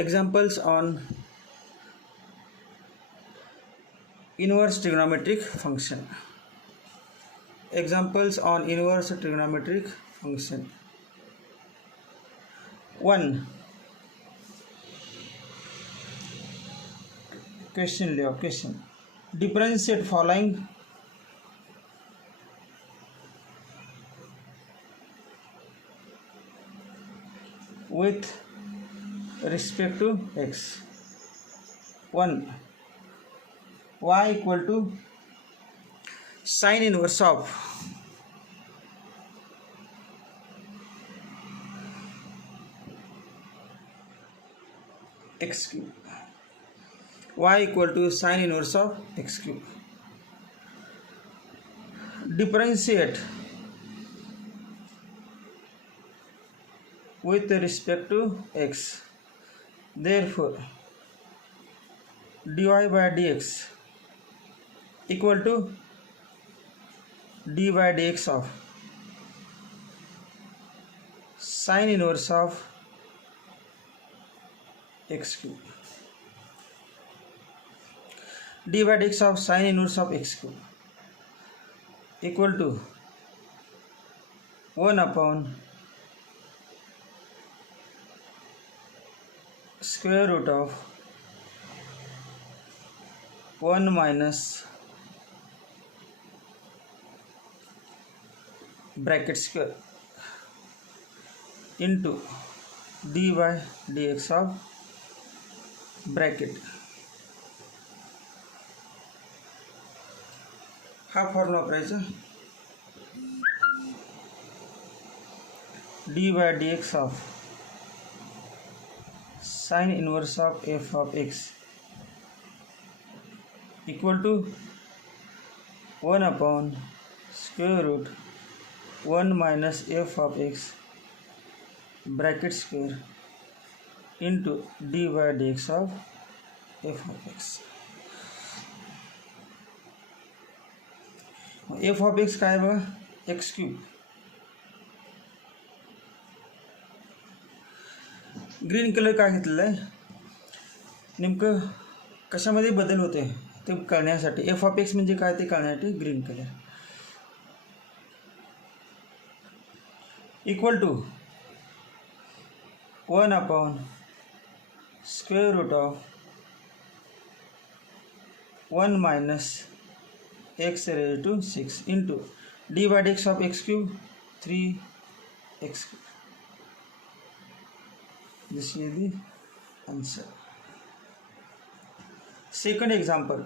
Examples on inverse trigonometric function. Examples on inverse trigonometric function. 1. Question. Differentiate following with respect to x. 1. Y equal to sine inverse of x cube. Y equal to sine inverse of x cube. Differentiate with respect to x. Therefore, dy by dx equal to dy by dx of sine inverse of x cube. dy by dx of sine inverse of x cube equal to 1 upon square root of 1 minus bracket square into dy by dx of bracket. हा formula वापरायचा. dy by dx of sine inverse of f of x equal to 1 upon square root 1 minus f of x bracket square into dy by dx of f of x. f of x काय बघा, x cube. Green colour काय घेतलेला आहे, नेमकं कशामध्ये बदल होते ते कळण्यासाठी. एफ ऑफ एक्स म्हणजे काय ते कळण्यासाठी green colour. Equal to 1 upon square root of 1 minus x raised to 6 into dy by dx of x cube 3x cube. This is the answer. Second example.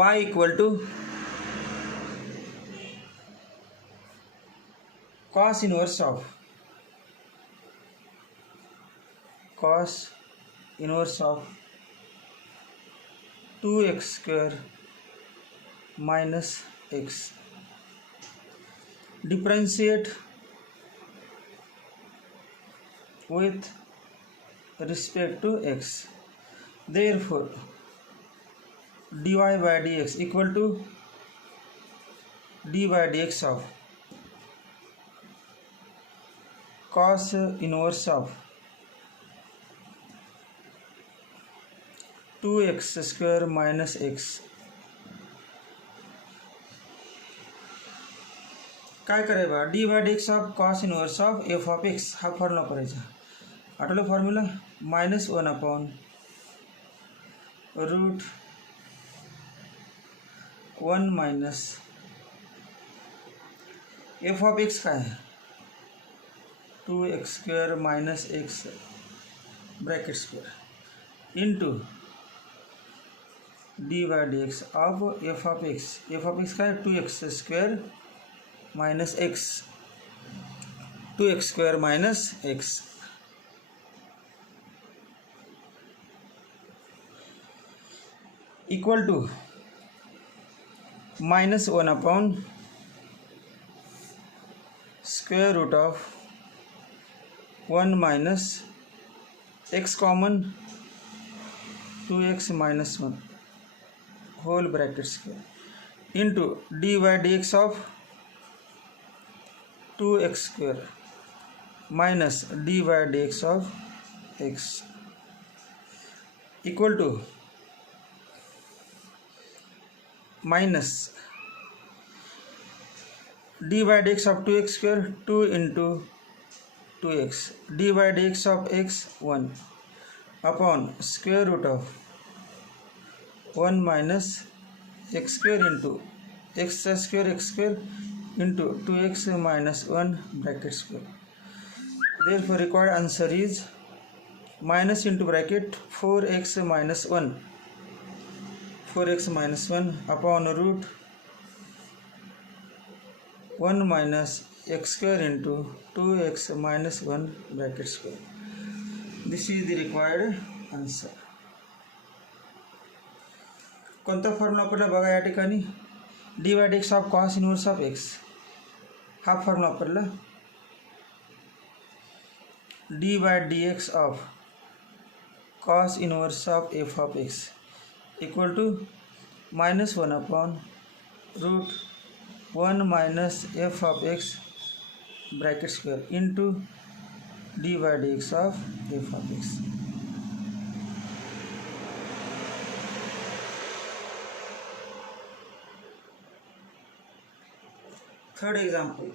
Y equal to cos inverse of 2x square minus x. Differentiate with respect to x. Therefore, dy by dx equal to dy by dx of cos inverse of 2x square minus x. काय करायचं, D by D x of cos inverse of F of X हा formula करायचा. आठवलं formula, -1 upon root 1 minus F of x काय आहे 2x square minus X bracket square into D by D x of F of x. F of x काय 2x square minus X, 2x square minus X equal to -1 upon square root of 1 minus X common 2x minus 1 whole bracket square into D by D x of 2x square minus dy dx of x equal to minus dy dx of 2x square 2 into 2x dy dx of x 1 upon square root of 1 minus x square into x square into 2x minus 1 bracket square. Therefore required answer is minus into bracket 4x minus 1 upon root 1 minus x square into 2x minus 1 bracket square. This is the required answer. कोणता formula वापरला बघा या ठिकाणी dy dx of cos inverse of x हा formula वापरला dy dx of cos inverse of f of x equal to minus 1 upon root 1 minus f of x bracket square into dy dx of f of x. Third example.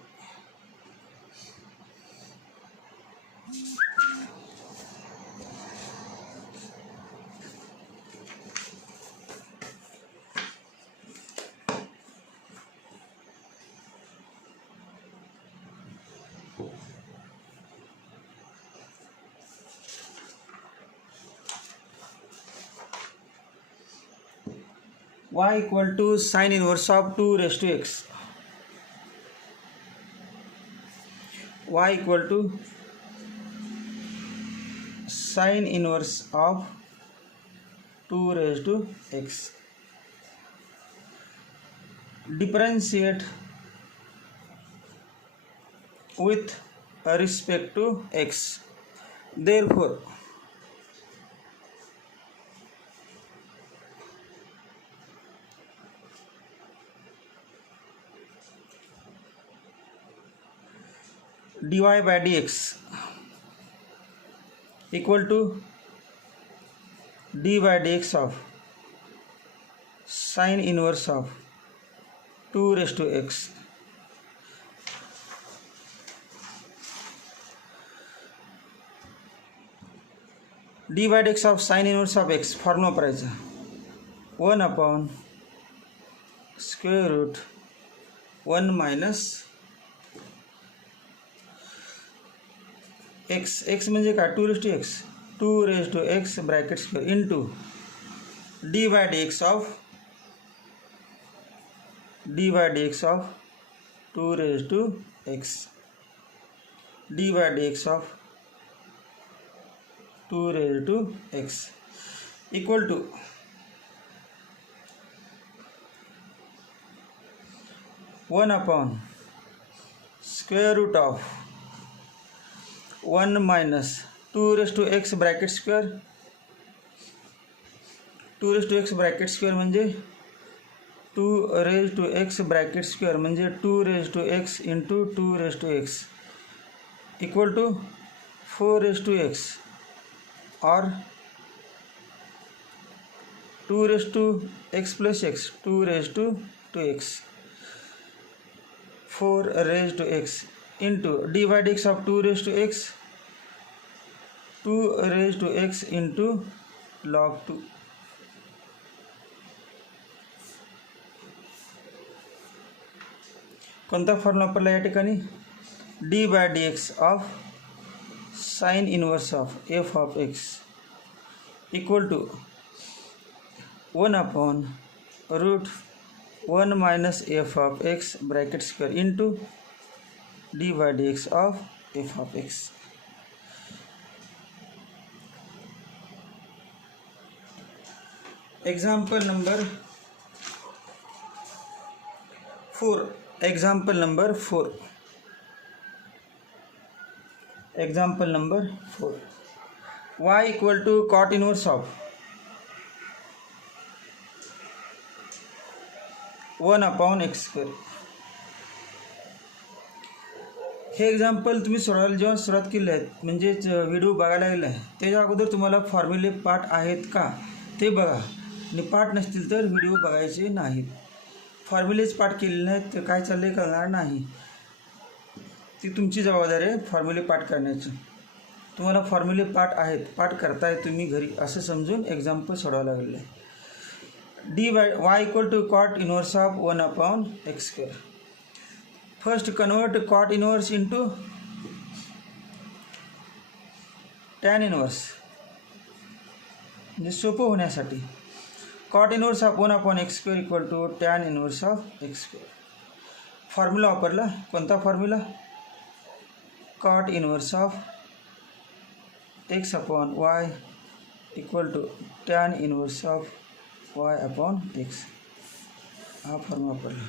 Y equal to sin inverse of 2 raised to x. Y equal to sin inverse of 2 raised to x. Differentiate with respect to x. Therefore dy by dx equal to dy by dx of sin inverse of 2 raised to x dy by dx of sin inverse of x formula वापरायचा 1 upon square root 1 minus x म्हणजे काय 2 raised to x 2 raised to x bracket square into dy dx of 2 raised to x dy dx of 2 raised to x equal to 1 upon square root of 1 minus 2 raised to x bracket square 2 raised to x bracket square म्हणजे 2 raised to x bracket square म्हणजे 2 raised to x into 2 raised to x equal to 4 raised to x or 2 raised to x plus x 2 raised to 2x 4 raised to x into dy dx of 2 raised to x 2 raised to x into log 2 कोणता formula वापरला या ठिकाणी dy by dx of sin inverse of f of x equal to 1 upon root 1 minus f of x bracket square into dy by dx of f of x. Example number 4. Example number 4. Example number 4. Y equal to cot inverse of 1 upon x square. Hey example तुम्ही सोडवायला जेव्हा सुरुवात केली आहे, म्हणजेच video बघायला गेला आहे, त्याच्या अगोदर तुम्हाला फॉर्म्युले पाठ आहेत का ते बघा, आणि पाठ नसतील तर व्हिडिओ बघायचे नाहीत. फॉर्म्युलेच पाठ केलेले नाहीत तर काय चालले कळणार नाही. ती तुमची जबाबदारी आहे फॉर्म्युले पाठ करण्याची. तुम्हाला फॉर्म्युले पाठ आहेत, पाठ करताय तुम्ही घरी असं समजून एक्झाम्पल सोडवायला लागलेलं आहे. D by Y equal to cot inverse of 1/x². First convert cot inverse into tan inverse, म्हणजे सोपं होण्यासाठी. Cot inverse of 1/x² equal to tan inverse of x². Formula वापरला. कोणता formula? Cot inverse of x/y equal to tan inverse of y/x. हा formula वापरला.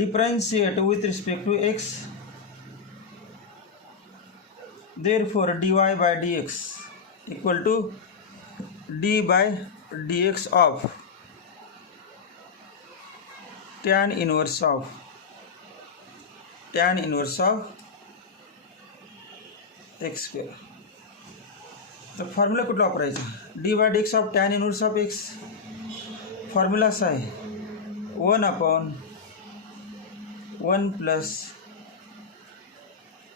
Differentiate with respect to x, therefore dy by dx equal to d by dx of tan inverse of x². तर formula कुठला वापरायचा? D by D x of tan inverse of X. Formula असा आहे 1/1 plus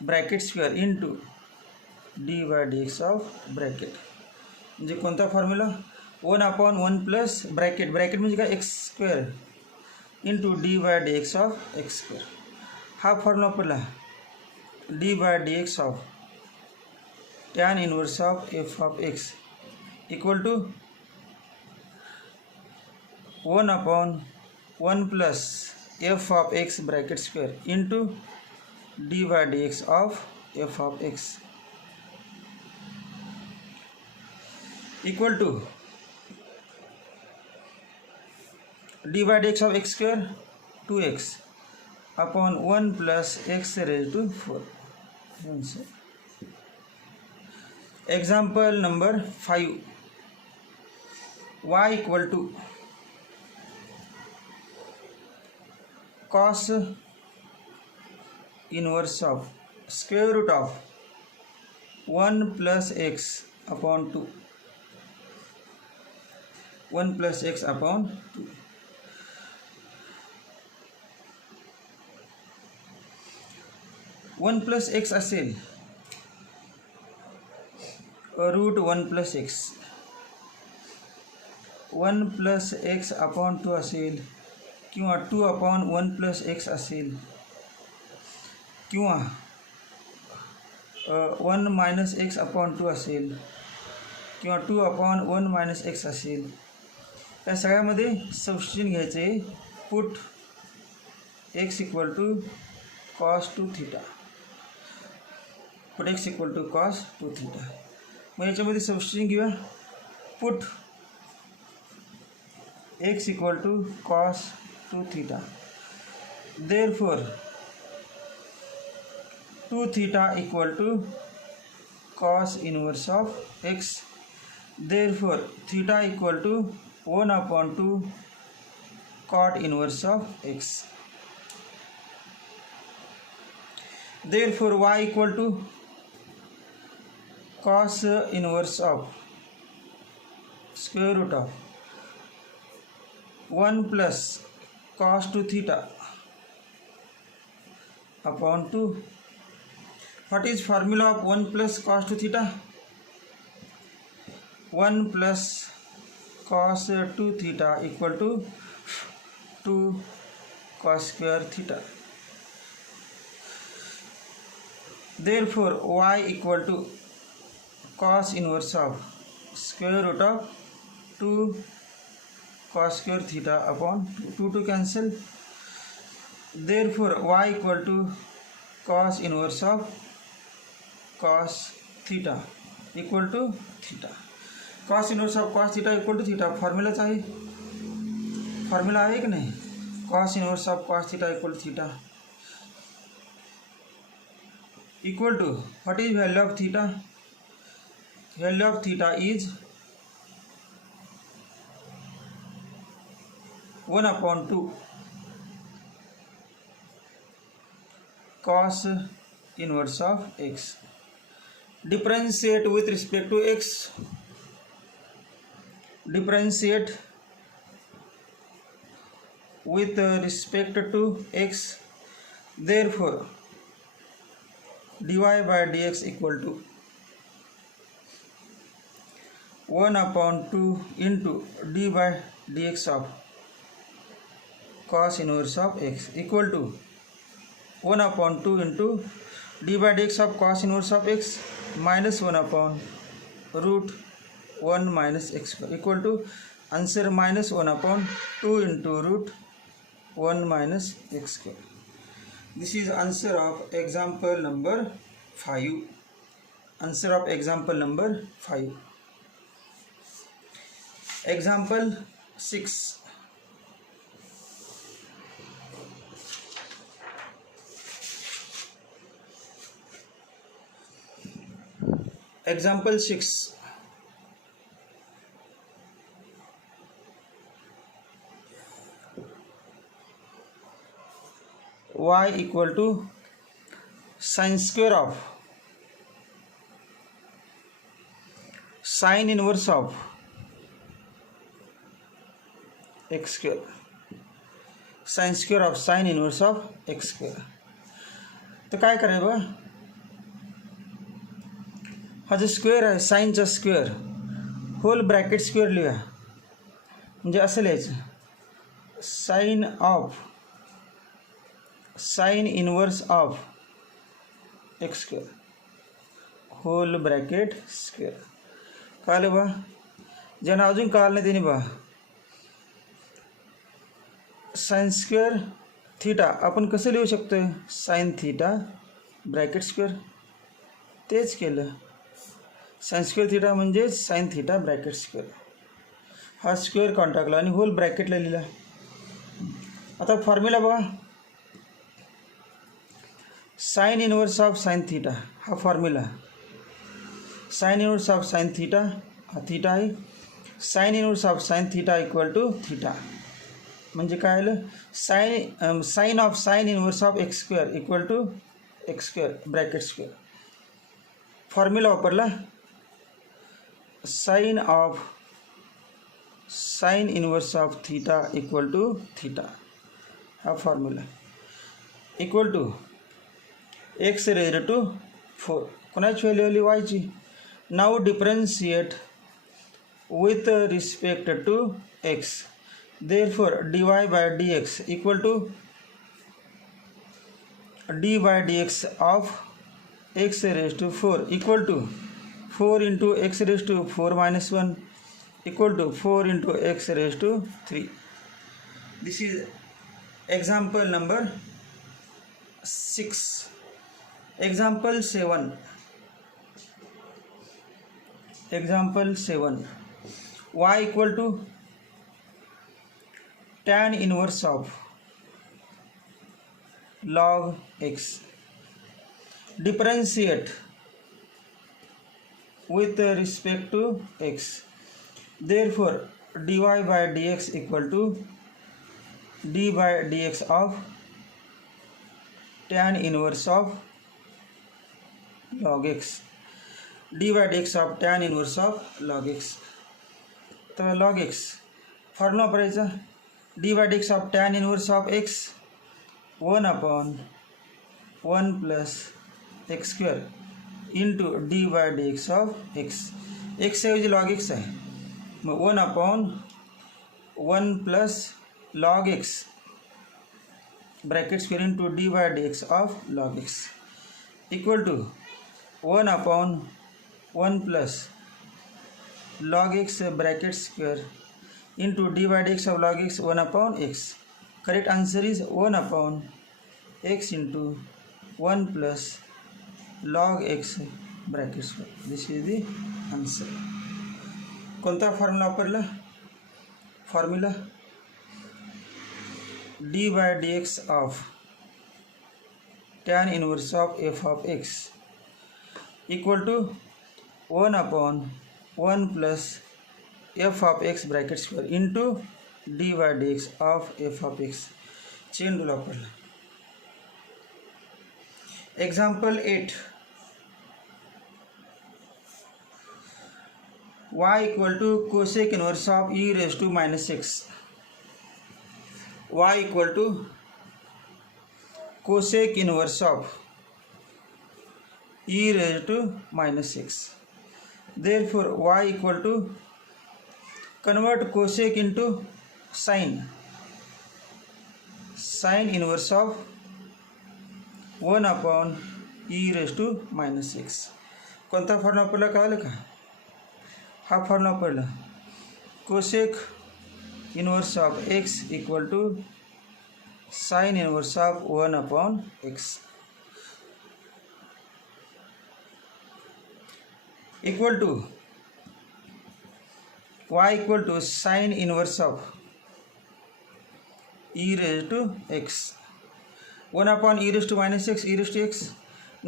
bracket square into D by D x of bracket. म्हणजे कोणता formula? 1/1 plus bracket म्हणजे काय x² into D by D x of x². हा formula वापरला. D by D x of tan inverse of f(x) equal to 1/1 plus f(x) bracket square into D by D x of f(x) equal to D by D x of x² 2x upon 1 plus x raised to 4. Example number 5. Y equal to cos inverse of square root of 1 plus x upon 2. 1 plus x upon 2. One plus x असेल root 1 plus x. 1 plus x upon 2 असेल किंवा 2/1 plus x असेल किंवा 1 minus x upon 2 असेल किंवा 2/1 minus x असेल. या सगळ्यामध्ये सबस्टिट्यूशन घ्यायचे. Put x equal to cos 2 theta. Put x equal to cos 2 theta. मग याच्यामध्ये सबस्टिट्यूशन घेऊया. Put x equal to cos 2 theta. Therefore 2 theta equal to cos inverse of x. Therefore theta equal to 1/2 cot inverse of x. Therefore y equal to cos inverse of square root of 1 plus cos 2 theta upon 2. What is formula of 1 plus cos 2 theta? 1 plus cos 2 theta equal to 2 cos square theta. Therefore y equal to cos inverse of square root of 2 cos square theta upon 2 to cancel. Therefore y equal to cos inverse of cos theta equal to theta. Cos inverse of cos theta equal to theta फॉर्म्युलाच आहे. Formula आहे की नाही? cos inverse of cos theta equal to theta equal to, what is value of theta? Value of theta is 1/2 cos inverse of x. Differentiate with respect to x. Differentiate with respect to x. Therefore, dy by dx equal to 1/2 into d by dx of cos inverse of x equal to 1/2 into d by dx of cos inverse of x minus 1/√1 minus x square equal to answer minus 1/2 into √1 minus x square. This is answer of example number 5. Answer of example number 5. Example 6. Example 6. Y equal to sin square of sin inverse of x square. Sin square of sin inverse of x square. तो काय करायचं, हा जो square आहे साईनचा square whole bracket square लिहूया. म्हणजे असं लिहायचं sine of sine inverse of x square whole bracket square. कळलं बा? ज्यांना अजून कळलं नाही त्यांनी बा साइन स्क्वेअर थीटा आपण कसं लिहू शकतो, साइन थीटा ब्रॅकेट स्क्वेअर. तेच केलं. साइन स्क्वेअर थीटा म्हणजे साइन थीटा ब्रॅकेट स्क्वेअर. हा स्क्वेअर काढून टाकला आणि होल ब्रॅकेटला लिहिला. आता फॉर्म्युला बघा, sine inverse of sine theta हा formula. Sine inverse of sine theta हा थीटा आहे. Sine inverse of sine theta equal to theta. म्हणजे काय आलं, sine of sine inverse of x square equal to x square bracket square. Formula वापरला, sine of sine inverse of theta equal to theta हा formula equal to x raise to 4. कोणाची value आली, वायची. Now differentiate with respect to x. Therefore dy by dx equal to d by dx of x raised to 4 equal to 4 into x raised to 4 minus 1 equal to 4 into x raised to 3. This is example number 6. Example 7. Example 7. Y equal to tan inverse of log x. Differentiate with respect to x. Therefore, dy by dx equal to d by dx of tan inverse of log x. d by dx of tan inverse of log x. तो log x formula वापरायचा, d by dx of tan inverse of x 1/1 plus x square into d by dx of x. x ऐवजी log x आहे, मग 1/1 plus log x bracket square into d by dx of log x equal to 1/1 plus log x bracket square into d by dx of log x 1/x. Correct answer is 1/x into 1 plus log x bracket square. This is the answer. कोणता formula वापरला, formula d by dx of tan inverse of f of x equal to 1/1 plus f of x bracket square into d by dx of f of x. Chain rule वापरला. Example 8. Y equal to cosec inverse of e raised to minus 6. Y equal to cosec inverse of e raised to minus 6. Therefore y equal to, convert cosec into sine inverse of 1 upon e raised to minus 6. कोणता formula पडला कळलं का? हा फॉर्म्युला पडला cosec inverse of x equal to sine inverse of 1 upon X equal to y equal to sin inverse of e raised to x 1 upon e raised to minus x e raised to x.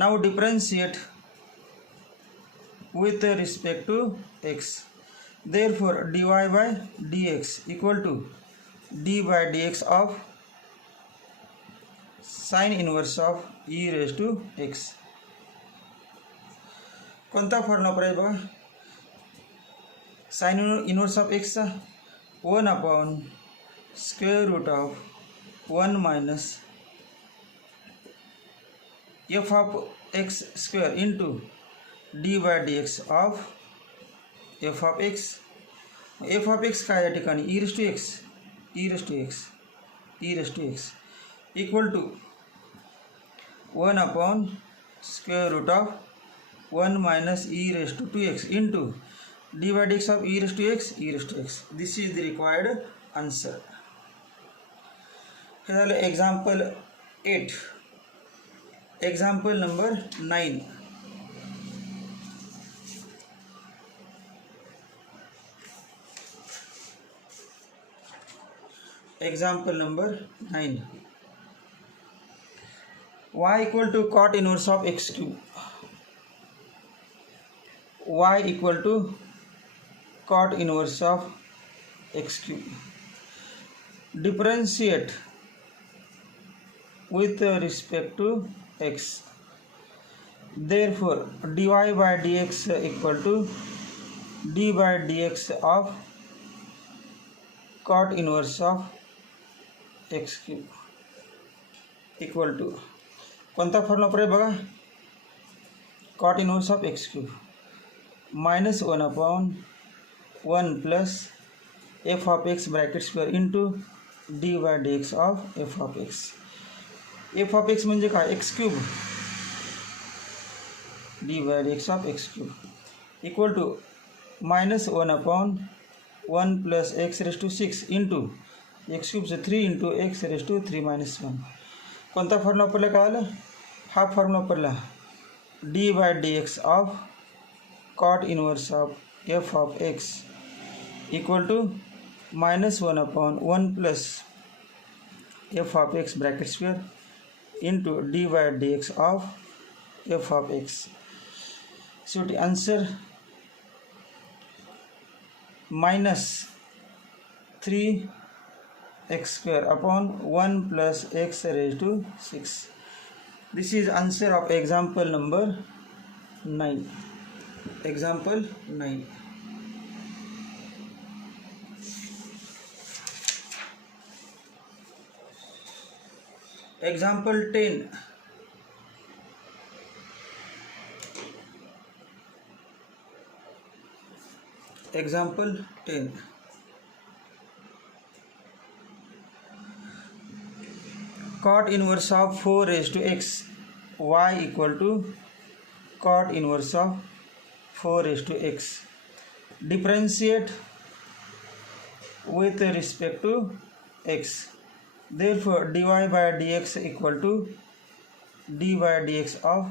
Now differentiate with respect to x. Therefore dy by dx equal to d by dx of sin inverse of e raised to x. कोणता फॉर्म्युला पडाय बघा? Sine inverse of x 1 upon square root of 1 minus F of x square into D by D x of F of x. F of x काय या ठिकाणी e raise to x e raise to x e raise to x equal to 1 upon square root of 1 minus e raised to 2x into d by dx of e raised to x e raised to x. This is the required answer. हे झालं example 8. Example number 9. Example number 9. Y equal to cot inverse of x cube. Y equal to cot inverse of x cube. Differentiate with respect to x. Therefore dy by dx equal to d by dx of cot inverse of x cube equal to कोणता formula पडेल बघा? cot inverse of x cube minus 1 upon 1 plus f of x bracket square into d by dx of f of x. f of x म्हणजे काय? x cube d by dx of x cube equal to minus 1 upon 1 plus x raised to 6 into x cube से 3 into x raised to 3 minus 1. कोणता formula पडला कळालं? हा फॉर्म्युला पडला d by dx of cot inverse of f of x equal to minus 1 upon 1 plus f of x bracket square into d by dx of f of x. So the answer minus 3x square upon 1 plus x raised to 6. This is answer of example number 9. Example 9. Example 10. Example 10. Cot inverse of 4 raised to x y equal to cot inverse of 4 raised to x. Differentiate with respect to x. Therefore dy by dx equal to d by dx of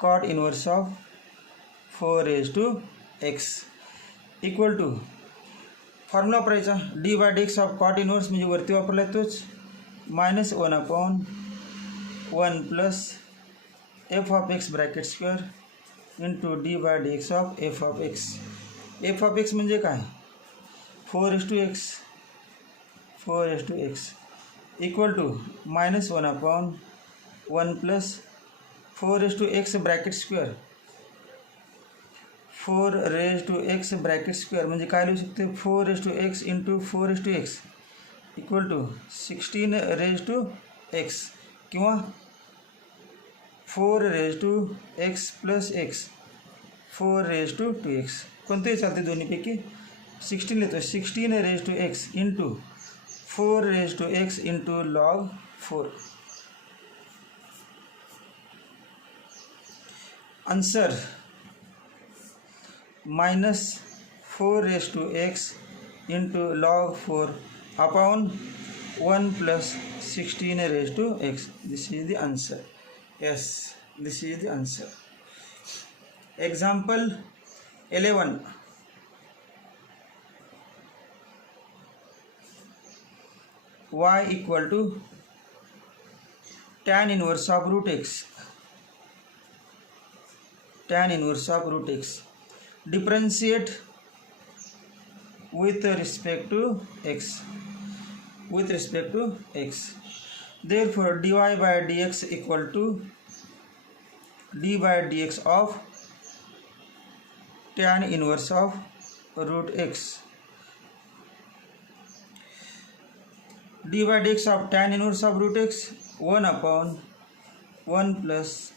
cot inverse of 4 raised to x equal to formula वापरायचा d by dx of cot inverse म्हणजे वरती वापरलाय तोच minus 1 upon 1 plus f of x bracket square into d by dx of f of x. f of x म्हणजे काय? 4 raised to x 4 raised to x equal to minus 1 upon 1 plus 4x bracket square 4x bracket square म्हणजे काय लिहू शकते 4x into 4x equal to 16x किंवा 4x plus x 4 कोणतेही चालते दोन्हीपैकी 16 लिहितो 16x into 4x into log 4. Answer -4x into log 4 upon 1 plus 16x. This is the answer. Yes, this is the answer. Example 11. Y equal to tan inverse of root x. Tan inverse of root x. Differentiate with respect to x. With respect to x. Therefore, dy by dx equal to d by dx of tan inverse of root x. D by dx of tan inverse of root x 1 upon 1 plus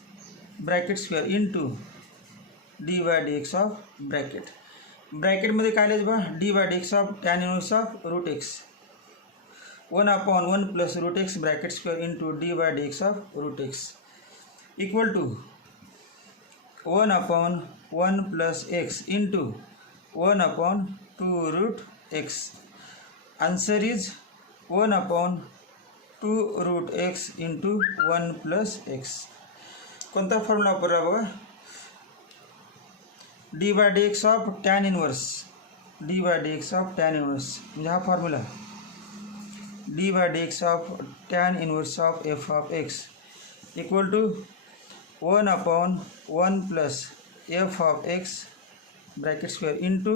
bracket square into d by dx of bracket. Bracket मध्ये काय लिहायचं बा d by dx of tan inverse of root x 1 upon 1 plus root x bracket square into d by dx of root x equal to 1 upon 1 plus x into 1 upon 2 root x. Answer is 1 upon 2 root x into 1 plus x. कोणता formula वापरला बघा d by dx of tan inverse d by dx of tan inverse म्हणजे हा formula d by dx of tan inverse of f of x equal to 1 upon 1 plus f of x bracket square into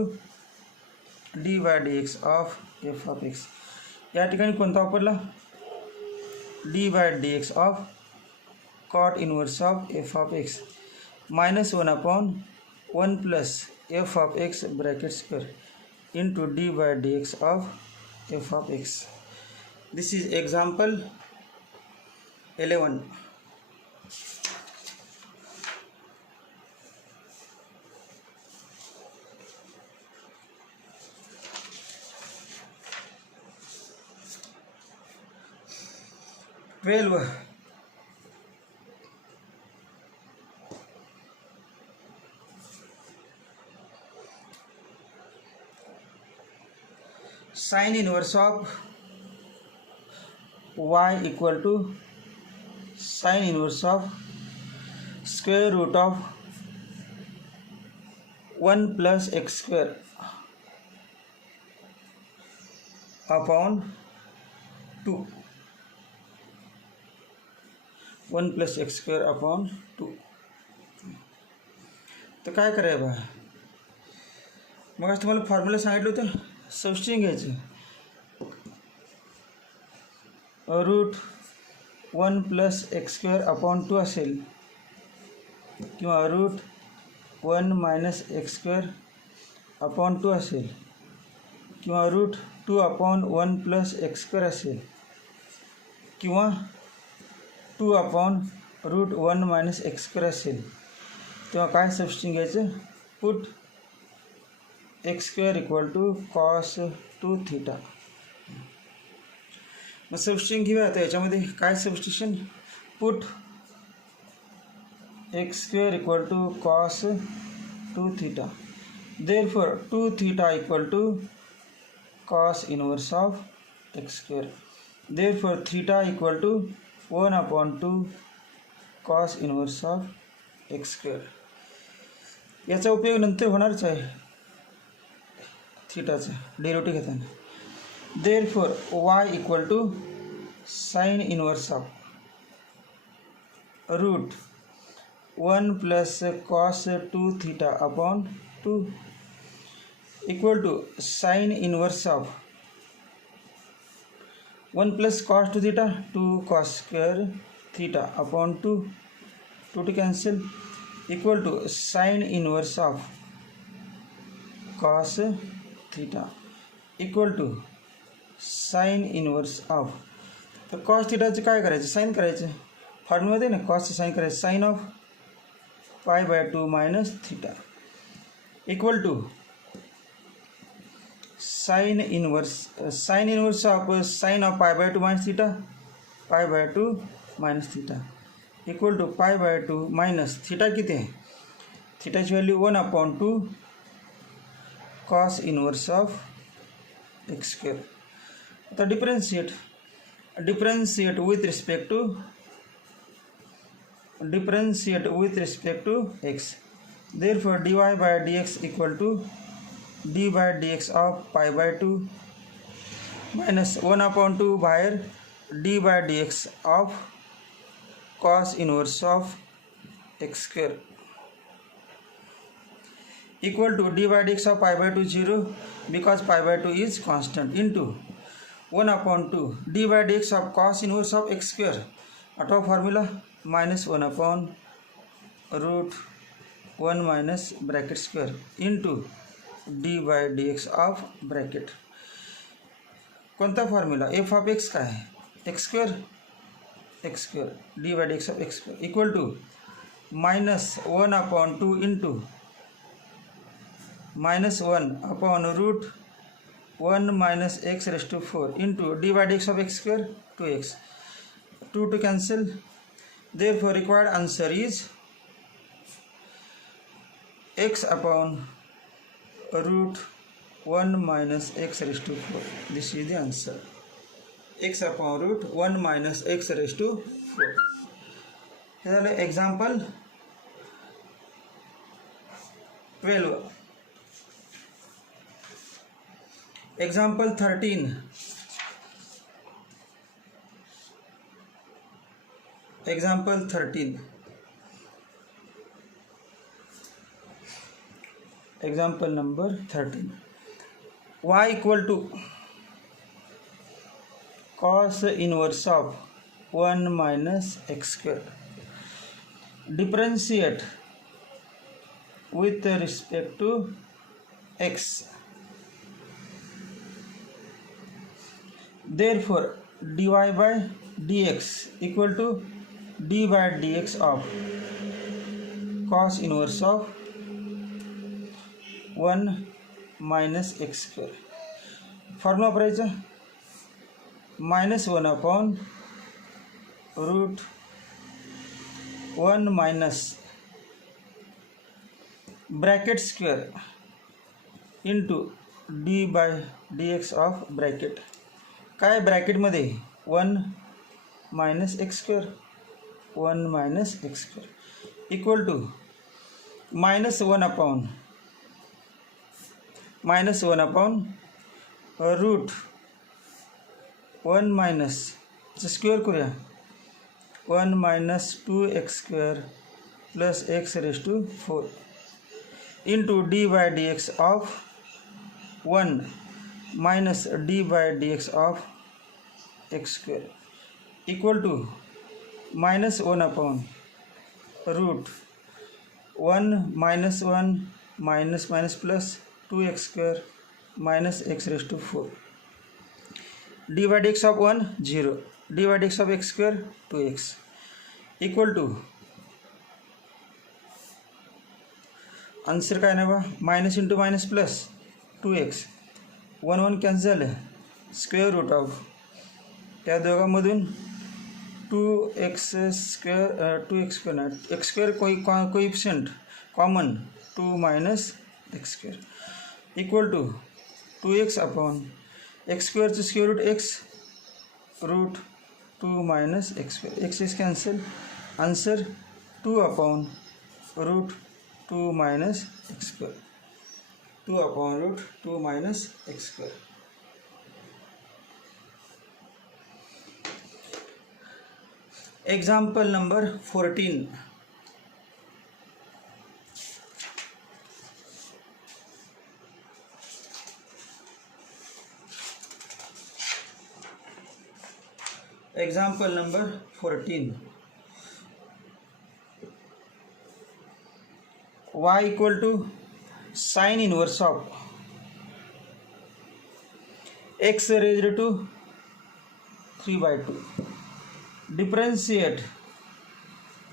d by dx of f of x. या ठिकाणी कोणता वापरला d by dx of cot inverse of f of x minus 1 upon 1 plus f of x bracket square into d by dx of f of x. This is example 11. Sin inverse of y equal to sin inverse of square root of 1 plus x square upon 2. 1 plus x square upon 2. तर काय करायचं बा मग तुम्हाला formula सांगितलं होतं substitution घ्यायचं root 1 plus X square upon 2 असेल किंवा root 1 minus x square upon 2 असेल किंवा root 2 upon 1 plus X square असेल किंवा 2 upon root 1 minus x square असेल तेव्हा काय सबस्टिट्यूशन घ्यायचं put X square equal to cos 2 theta. मग सबस्टिट्यूशन घेऊया आता याच्यामध्ये काय substitution put X square equal to cos 2 theta therefore 2 theta equal to cos inverse of x square therefore theta equal to 1 upon 2 cos inverse of x square. याचा उपयोग नंतर होणारच आहे थीटाचा डेरिव्हेटिव्ह घेताना. Therefore, y equal to sin inverse of root 1 plus cos 2 theta upon 2 equal to sin inverse of 1 plus cos 2 theta 2 cos square theta upon 2, 2 to cancel, equal to sine inverse of cos theta equal to sine inverse of. तर cos थिटाचं काय करायचं, sine करायचं. फॉर्म्युलामध्ये ना कॉसचं sine करायचं, sine of π/2 minus theta equal to sine inverse of sine of π/2 minus theta, π/2 minus theta equal to π/2 minus theta किती आहे, थिटाची value 1/2 cos inverse of x square. आता differentiate with respect to x. Therefore dy by dx equal to d by dx of π/2 minus 1/2 बाहेर d by dx of cos inverse of x square equal to d by dx of π/2 0 because π/2 is constant into 1/2 d by dx of cos inverse of x square. आठवा formula minus 1/√1 minus bracket square into d by dx of bracket. कोणता formula, f of x काय आहे, x square d by dx of x square equal to minus 1/2 into minus 1/√1 minus x raised to 4 into d by dx of x square 2x. 2 to cancel. Therefore required answer is x upon √1 minus x raised to 4. This is the answer. X upon √1 minus x raised to 4. Here example 12. Example 13. Example 13. Example number 13. Y equal to cos inverse of 1 minus x square. Differentiate with respect to x. Therefore dy by dx equal to d by dx of cos inverse of 1 minus x square. Formula वापरायचा -1/√1 minus bracket square into d by dx of bracket. काय ब्रॅकेटमध्ये 1 minus x square equal to -1/√1 minus square करूया 1 minus 2x square plus x raise to 4 into d by dx of 1 minus d by dx of x square equal to -1/√1 minus 1 minus minus plus 2x square minus x raised to 4. d by dx of 1 0, d by dx of x square 2x equal to answer काय नाही बा, minus into minus plus 2x 1 cancel झालं, square root of त्या दोघांमधून 2x square नाही x square coefficient common 2 minus x square equal to 2x upon x स्क्वेअरचं square root x √2 minus x square. X is cancel, answer 2/√2 minus x square. 2/√2 minus x square. Example number 14. Example number 14. y equal to sine inverse of x raised to 3/2 differentiate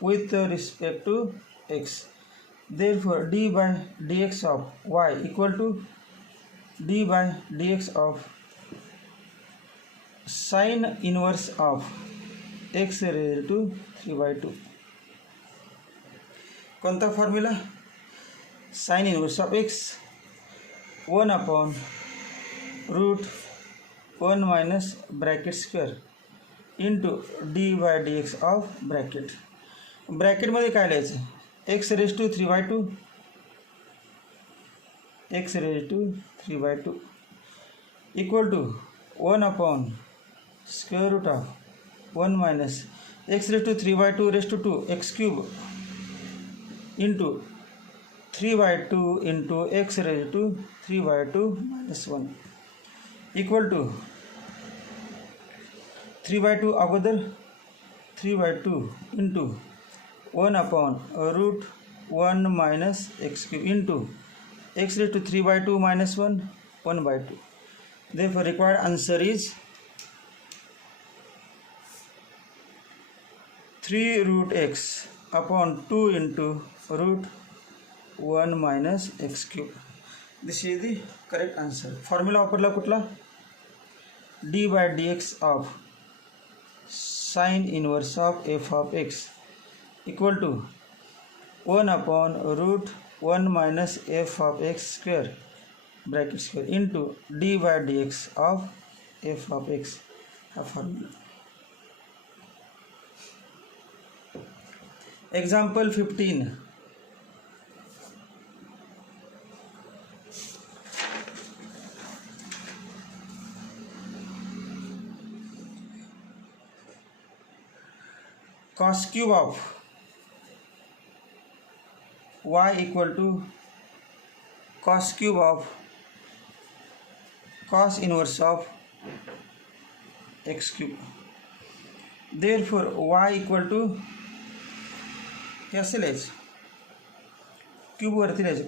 with respect to x. Therefore d by dx of y equal to d by dx of sin inverse of x raised to 3/2. कोणता formula? Sine inverse of x 1/√1 minus bracket square into D by D x of ब्रॅकेटमध्ये काय लिहायचं? x raise to 3/2 x raise to 3/2 equal to 1/√1 minus x raise to 3/2 raise to 2 x cube into 3/2 into x raise to 3/2 minus 1 equal to 3/2 अगोदर 3/2 into 1/√1 minus x cube into x raise to 3/2 minus 1 1/2. Therefore required answer is 3√x upon 2 into √1 minus x cube. This is the correct answer. Formula वापरला कुठला? d by dx of sin inverse of f of x equal to 1/√1 minus f of x square bracket square into d by dx of f of x. हा formula. Example 15. Cos cube of y equal to cos cube of cos inverse of x cube. Therefore y equal to कैसे लिहायचं? Cube वरती लिहायचं.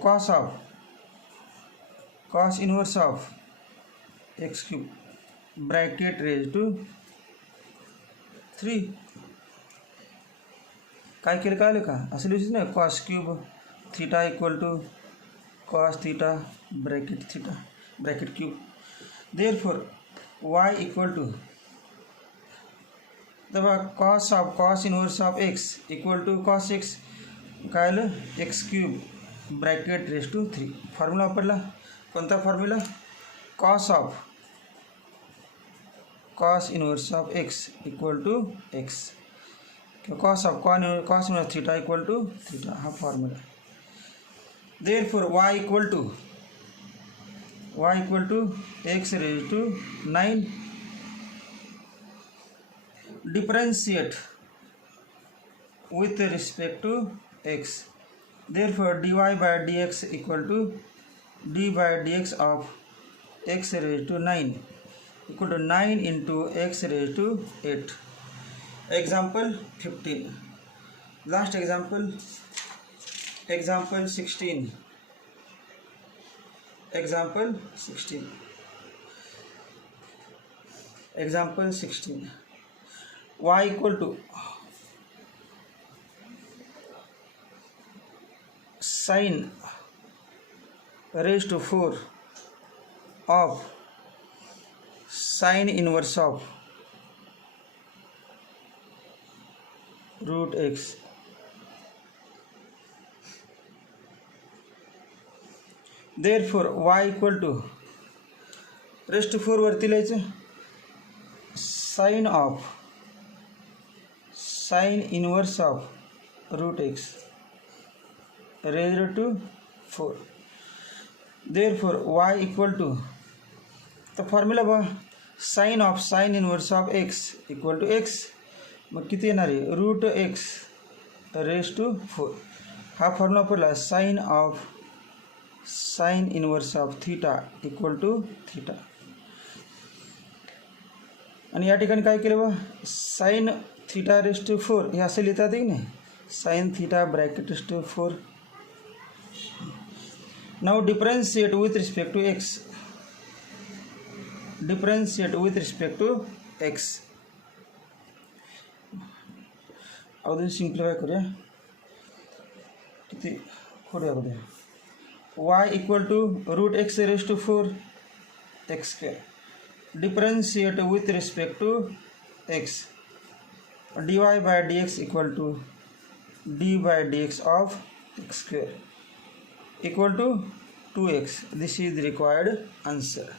Cos inverse of x cube bracket raise to 3. काय केलं कळलं का? असं लिहायचं नाही. Cos cube theta equal to cos theta bracket cube. Therefore y equal to तेव्हा cos inverse of x equal to cos x काय आलं? X cube bracket raise to 3. Formula वापरला. कोणता formula? Cos inverse of x equal to x किंवा cos inverse theta equal to theta हा formula. Therefore y equal to x raise to 9 differentiate with respect to x. Therefore dy by dx equal to d by dx of x raised to 9 equal to 9 into x raised to 8. Example 15. Last example 16. Example 16. Y equal to sin raised to 4 of sin inverse of root x. Therefore y equal to raised to 4 वरती लिहायचं. sin inverse of root x raised to 4. Therefore y equal to the formula बघा sin inverse of x equal to x. मग किती येणार आहे? Root x raise to 4. हा formula वापरला. Sine inverse of theta equal to theta. आणि या ठिकाणी काय केलं बघा? साइन थीटा रेज टू 4 हे असं लिहितात की नाही? Sine theta bracket raise to 4 Now differentiate with respect to x. Differentiate with respect to x. अगोदर सिंप्लिफाय करूया. किती करूया अगोदर. y equal to root x raised to 4 x square. Differentiate with respect to x. dy by dx equal to d by dx of x square equal to 2x. This is the required answer.